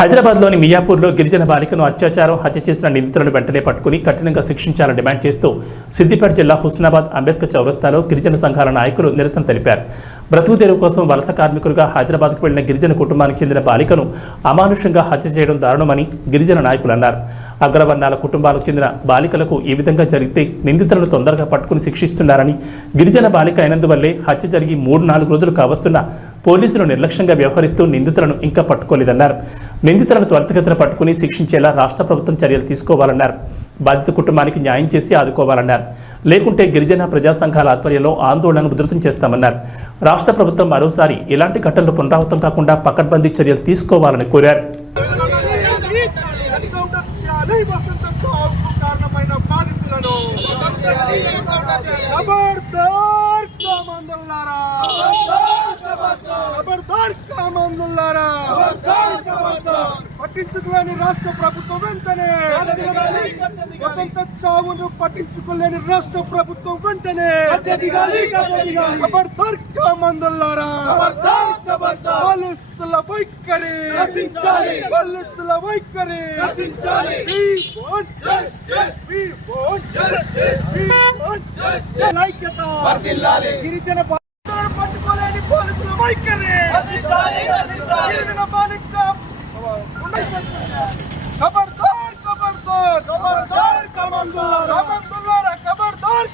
హైదరాబాద్లోని మియాపూర్లో గిరిజన బాలికను అత్యాచారం హత్య చేసిన నిందితులను వెంటనే పట్టుకుని కఠినంగా శిక్షించాలని డిమాండ్ చేస్తూ సిద్దిపేట జిల్లా హుస్నాబాద్ అంబేద్కర్ చౌరస్తాలో గిరిజన సంఘాల నాయకులు నిరసన తెలిపారు. బ్రతుకు తెరువు కోసం వలస కార్మికులుగా హైదరాబాద్కు వెళ్లిన గిరిజన కుటుంబానికి చెందిన బాలికను అమానుషంగా హత్య చేయడం దారుణమని గిరిజన నాయకులు అన్నారు. అగ్రవర్ణాల కుటుంబాలకు చెందిన బాలికలకు ఈ విధంగా జరిగితే నిందితులను తొందరగా పట్టుకుని శిక్షిస్తున్నారని, గిరిజన బాలిక అయినందువల్లే హత్య జరిగి 3-4 రోజులు కావస్తున్నా పోలీసులు నిర్లక్ష్యంగా వ్యవహరిస్తూ నిందితులను ఇంకా పట్టుకోలేదన్నారు. నిందితులను త్వరితగతిన పట్టుకుని శిక్షించేలా రాష్ట్ర ప్రభుత్వం చర్యలు తీసుకోవాలన్నారు. బాధిత కుటుంబానికి న్యాయం చేసి ఆదుకోవాలన్నారు. లేకుంటే గిరిజన ప్రజా సంఘాల ఆధ్వర్యంలో ఆందోళనను ఉధృతం చేస్తామన్నారు. రాష్ట్ర ప్రభుత్వం మరోసారి ఇలాంటి ఘటనలు పునరావృతం కాకుండా పకడ్బందీ చర్యలు తీసుకోవాలని కోరారు. పట్టించుకోలేని రాష్ట్ర ప్రభుత్వం వెంటనే వసంత చావును పట్టించుకోలేని రాష్ట్ర ప్రభుత్వం వెంటనే ఖబర్దార్ కామందులారా, పోలీసుల వైఖరి, పోలీసుల వైఖరి, గిరిజన పట్టుకోలేని పోలీసుల వైఖరి, గిరిజన బాలిక ఖబర్దార్ ఖబర్దార్ ఖబర్దార్ కామందులారా, ఖబర్దార్.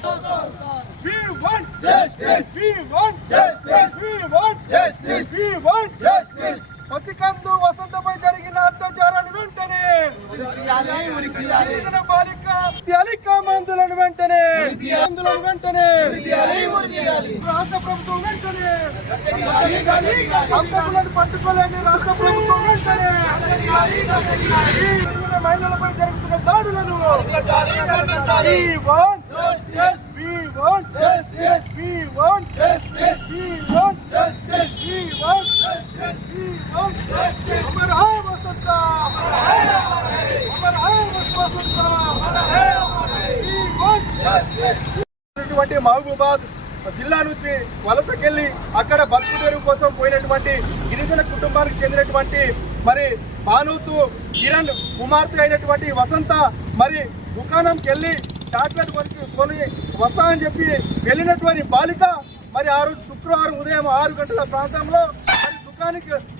We want justice, we want justice, we want justice, we want justice. పసికందు వసంతపై జరిగిన అత్యాచారాన్ని వెంటనే గిరిజన బాలిక కామందులను వెంటనే రాష్ట్ర ప్రభుత్వం వెంటనే హంతకులను పట్టుకోలేని రాష్ట్ర ప్రభుత్వం వెంటనే మహిళలపై జరుగుతున్న దాడులను మహబూబాద్ జిల్లా నుంచి వలసకెళ్లి అక్కడ బతుకు తెరువు కోసం పోయినటువంటి గిరిజన కుటుంబానికి చెందినటువంటి మరి భానుతు కిరణ్ కుమార్తె అయినటువంటి వసంత మరి దుకాణంకి వెళ్ళి చాక్లెట్ కొని వస్తా అని చెప్పి వెళ్ళినటువంటి బాలిక మరి ఆ రోజు శుక్రవారం ఉదయం 6 గంటల ప్రాంతంలో మరి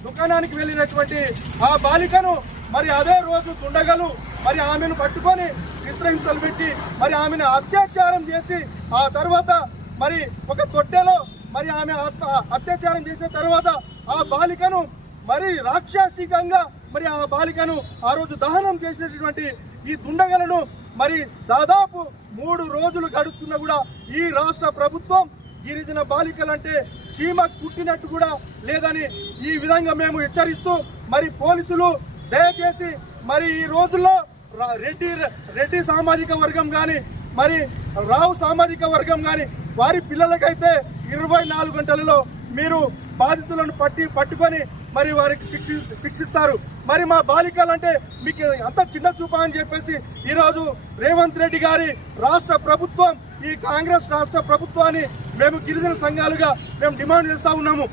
దుకాణానికి వెళ్ళినటువంటి ఆ బాలికను మరి అదే రోజు దుండగలు మరి ఆమెను పట్టుకొని చిత్రహింసలు పెట్టి మరి ఆమెను అత్యాచారం చేసి ఆ తర్వాత మరి ఒక తొట్టెలో మరి ఆమె అత్యాచారం చేసిన తర్వాత ఆ బాలికను మరి రాక్షసికంగా మరి ఆ బాలికను ఆ రోజు దహనం చేసినటువంటి ఈ దుండగలను మరి దాదాపు 3 రోజులు గడుస్తున్నా కూడా ఈ రాష్ట్ర ప్రభుత్వం గిరిజన బాలికలంటే చీమ కుట్టినట్టు కూడా లేదని ఈ విధంగా మేము హెచ్చరిస్తూ మరి పోలీసులు దయచేసి మరి ఈ రోజుల్లో రెడ్డి సామాజిక వర్గం కానీ మరి రావు సామాజిక వర్గం కానీ వారి పిల్లలకైతే 24 గంటలలో మీరు బాధితులను పట్టుకొని మరి వారికి శిక్షిస్తారు. మరి మా బాలికలంటే మీకు అంత చిన్న చూపా అని చెప్పేసి ఈరోజు రేవంత్ రెడ్డి గారి రాష్ట్ర ప్రభుత్వం, ఈ కాంగ్రెస్ రాష్ట్ర ప్రభుత్వాన్ని మేము గిరిజన సంఘాలుగా మేము డిమాండ్ చేస్తూ ఉన్నాము.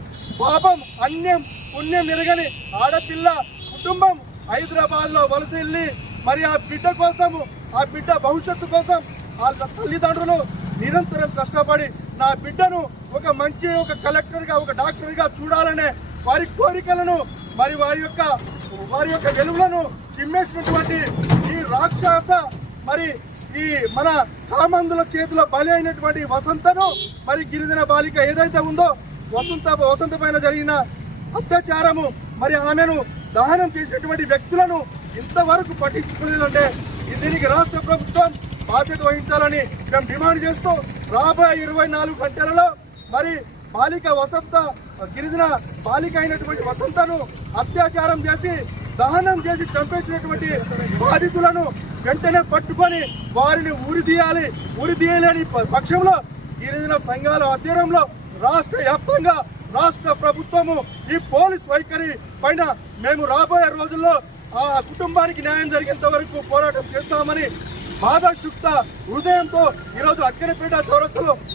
పాపం అన్యం పుణ్యం ఎరగని ఆడపిల్ల కుటుంబం హైదరాబాద్లో వలస వెళ్ళి మరి ఆ బిడ్డ కోసము, ఆ బిడ్డ భవిష్యత్తు కోసం వాళ్ళ తల్లిదండ్రులు నిరంతరం కష్టపడి నా బిడ్డను ఒక కలెక్టర్గా, ఒక డాక్టర్గా చూడాలనే వారి కోరికలను మరి వారి యొక్క వెలుగులను చిమ్మేసినటువంటి ఈ రాక్షస మరి ఈ మన కామందుల చేతిలో బలి అయినటువంటి వసంతను మరి గిరిజన బాలిక ఏదైతే ఉందో వసంత పైన జరిగిన అత్యాచారము మరి ఆమెను దహనం చేసినటువంటి వ్యక్తులను ఇంతవరకు పట్టించుకోలేదంటే దీనికి రాష్ట్ర ప్రభుత్వం బాధ్యత వహించాలని మేము డిమాండ్ చేస్తూ రాబోయే 24 గంటలలో మరి గిరిజన బాలిక అయినటువంటి వసంతను అత్యాచారం చేసి దహనం చేసి చంపేసినటువంటి బాధితులను వెంటనే పట్టుకొని వారిని ఉరిదీయలేని పక్షంలో గిరిజన సంఘాల ఆధ్వర్యంలో రాష్ట్ర వ్యాప్తంగా రాష్ట్ర ప్రభుత్వము ఈ పోలీస్ వైఖరి పైన మేము రాబోయే రోజుల్లో ఆ కుటుంబానికి న్యాయం జరిగేంత వరకు పోరాటం చేస్తామని బాధాక్షుప్త హృదయంతో ఈరోజు అక్కనపేట చౌరస్తాలో